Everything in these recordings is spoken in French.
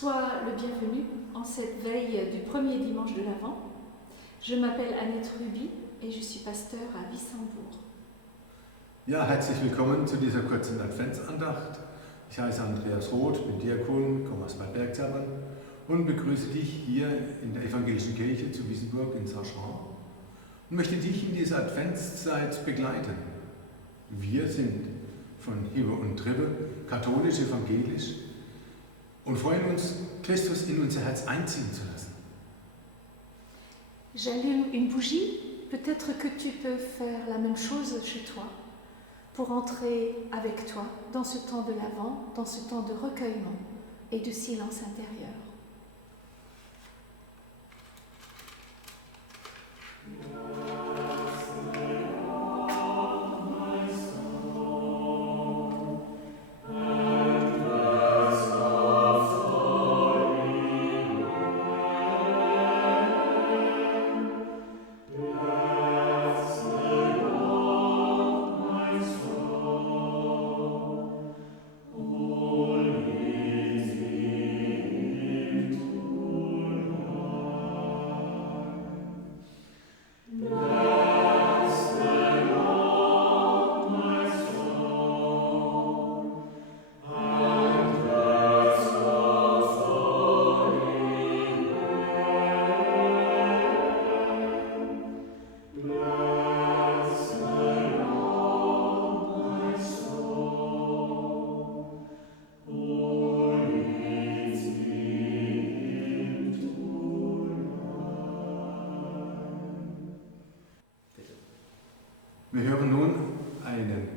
Sois le bienvenu en cette veille du premier dimanche de l'Avent. Je m'appelle Annette Ruby et je suis pasteur à Wissembourg. Ja, herzlich willkommen zu dieser kurzen Adventsandacht. Ich heiße Andreas Roth, bin Diakon, komme aus Bad Bergzabern und begrüße dich hier in der Evangelischen Kirche zu Wissembourg in Saint-Jean und möchte dich in dieser Adventszeit begleiten. Wir sind von Hibe und Trippe, katholisch, evangelisch und freuen uns, Christus in unser Herz einziehen zu lassen. J'allume une bougie. Peut-être que tu peux faire la même chose chez toi pour entrer avec toi dans ce temps de l'Avent, dans ce temps de recueillement et de silence intérieur. Wir hören nun einen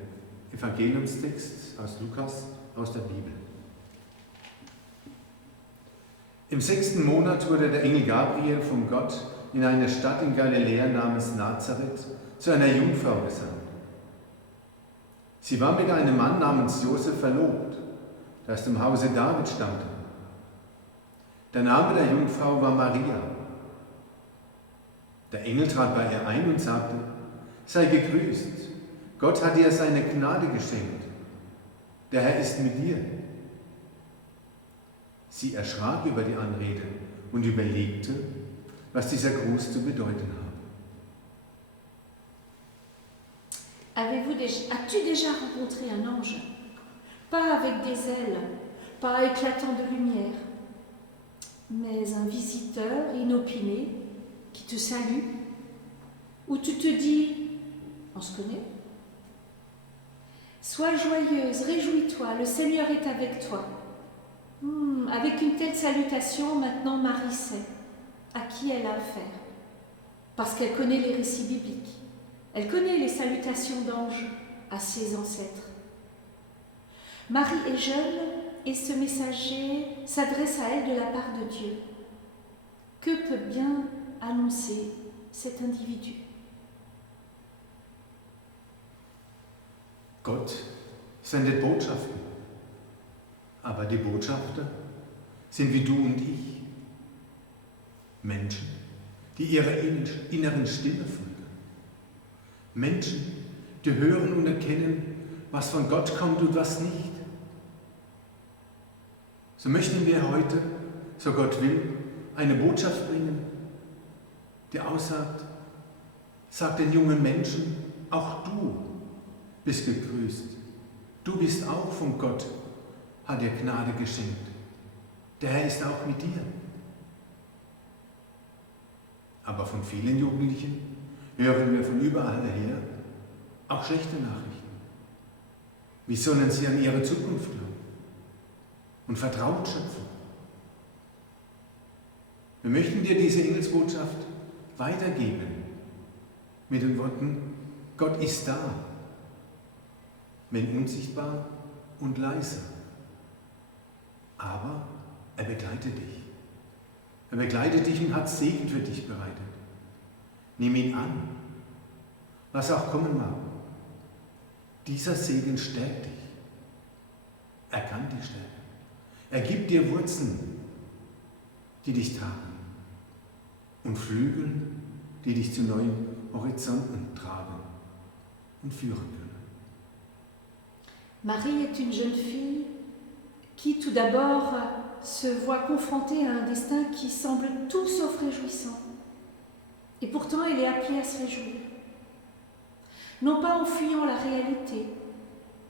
Evangeliumstext aus Lukas aus der Bibel. Im 6. Monat wurde der Engel Gabriel von Gott in eine Stadt in Galiläa namens Nazareth zu einer Jungfrau gesandt. Sie war mit einem Mann namens Josef verlobt, der aus dem Hause David stammte. Der Name der Jungfrau war Maria. Der Engel trat bei ihr ein und sagte: Sei gegrüßt, Gott hat dir seine Gnade geschenkt. Der Herr ist mit dir. Sie erschrak über die Anrede und überlegte, was dieser Gruß zu bedeuten habe. As-tu déjà rencontré un ange? Pas avec des ailes, pas éclatant de lumière, mais un visiteur inopiné qui te salue, où tu te dis: on se connaît? Sois joyeuse, réjouis-toi, le Seigneur est avec toi. Avec une telle salutation, maintenant Marie sait à qui elle a affaire, parce qu'elle connaît les récits bibliques. Elle connaît les salutations d'anges à ses ancêtres. Marie est jeune et ce messager s'adresse à elle de la part de Dieu. Que peut bien annoncer cet individu? Gott sendet Botschaften, aber die Botschafter sind wie du und ich, Menschen, die ihrer inneren Stimme folgen. Menschen, die hören und erkennen, was von Gott kommt und was nicht. So möchten wir heute, so Gott will, eine Botschaft bringen, die aussagt: Sag den jungen Menschen, auch du bist gegrüßt. Du bist auch von Gott, hat dir Gnade geschenkt. Der Herr ist auch mit dir. Aber von vielen Jugendlichen hören wir von überall her auch schlechte Nachrichten. Wie sollen sie an ihre Zukunft glauben und Vertrauen schöpfen? Wir möchten dir diese Engelsbotschaft weitergeben mit den Worten: Gott ist da, wenn unsichtbar und leise. Aber er begleitet dich. Er begleitet dich und hat Segen für dich bereitet. Nimm ihn an, was auch kommen mag. Dieser Segen stärkt dich. Er kann dich stärken. Er gibt dir Wurzeln, die dich tragen, und Flügel, die dich zu neuen Horizonten tragen und führen können. Marie est une jeune fille qui tout d'abord se voit confrontée à un destin qui semble tout sauf réjouissant. Et pourtant, elle est appelée à se réjouir. Non pas en fuyant la réalité,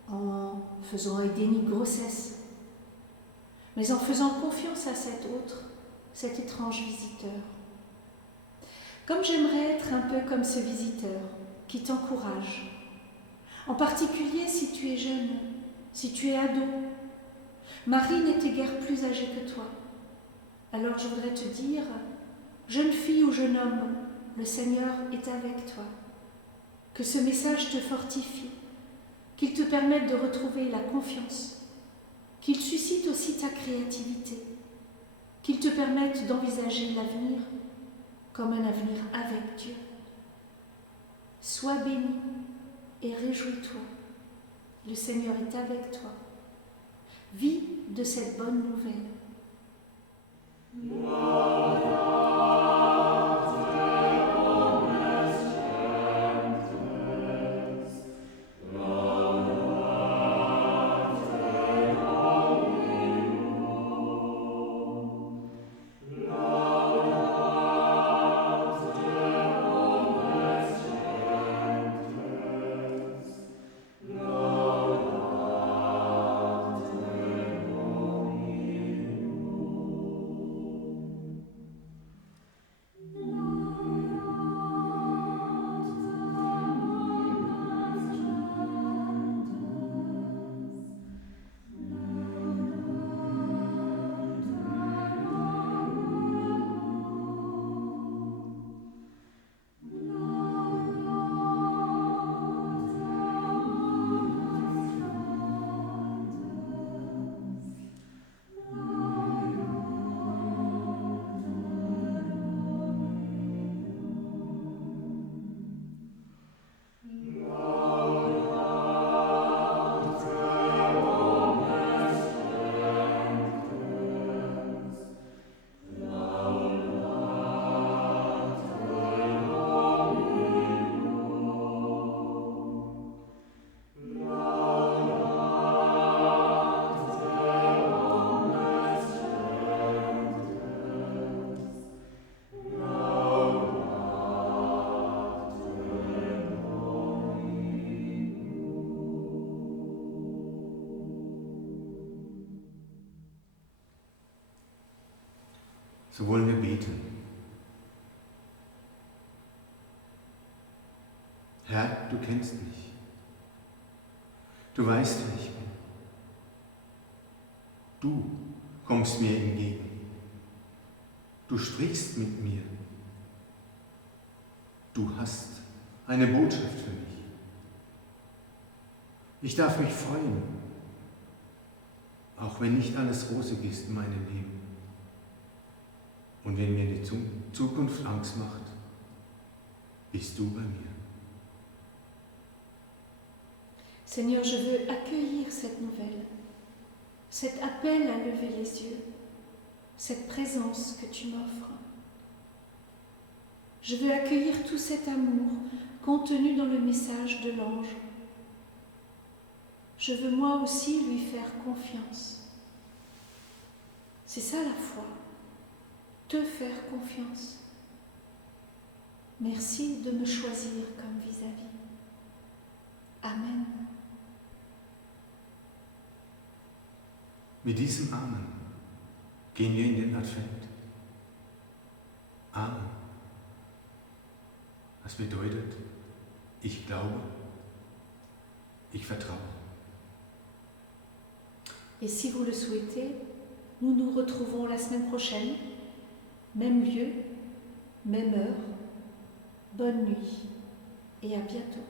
en faisant un déni de grossesse, mais en faisant confiance à cet autre, cet étrange visiteur. Comme j'aimerais être un peu comme ce visiteur qui t'encourage, en particulier si tu es jeune, si tu es ado. Marie n'était guère plus âgée que toi. Alors je voudrais te dire, jeune fille ou jeune homme, le Seigneur est avec toi. Que ce message te fortifie, qu'il te permette de retrouver la confiance, qu'il suscite aussi ta créativité, qu'il te permette d'envisager l'avenir comme un avenir avec Dieu. Sois béni et réjouis-toi. Le Seigneur est avec toi. Vis de cette bonne nouvelle. So wollen wir beten. Herr, du kennst mich. Du weißt, wer ich bin. Du kommst mir entgegen. Du sprichst mit mir. Du hast eine Botschaft für mich. Ich darf mich freuen, auch wenn nicht alles rosig ist in meinem Leben. Und wenn mir die Zukunft Angst macht, bist du bei mir. Seigneur, je veux accueillir cette nouvelle, cet appel à lever les yeux, cette présence que tu m'offres. Je veux accueillir tout cet amour contenu dans le message de l'ange. Je veux moi aussi lui faire confiance. C'est ça la foi, te faire confiance. Merci de me choisir comme vis-à-vis. Amen. Mit diesem Amen gehen wir in den Advent. Amen. Das bedeutet, ich glaube, ich vertraue. Et si vous le souhaitez, nous nous retrouvons la semaine prochaine, même lieu, même heure. Bonne nuit et à bientôt.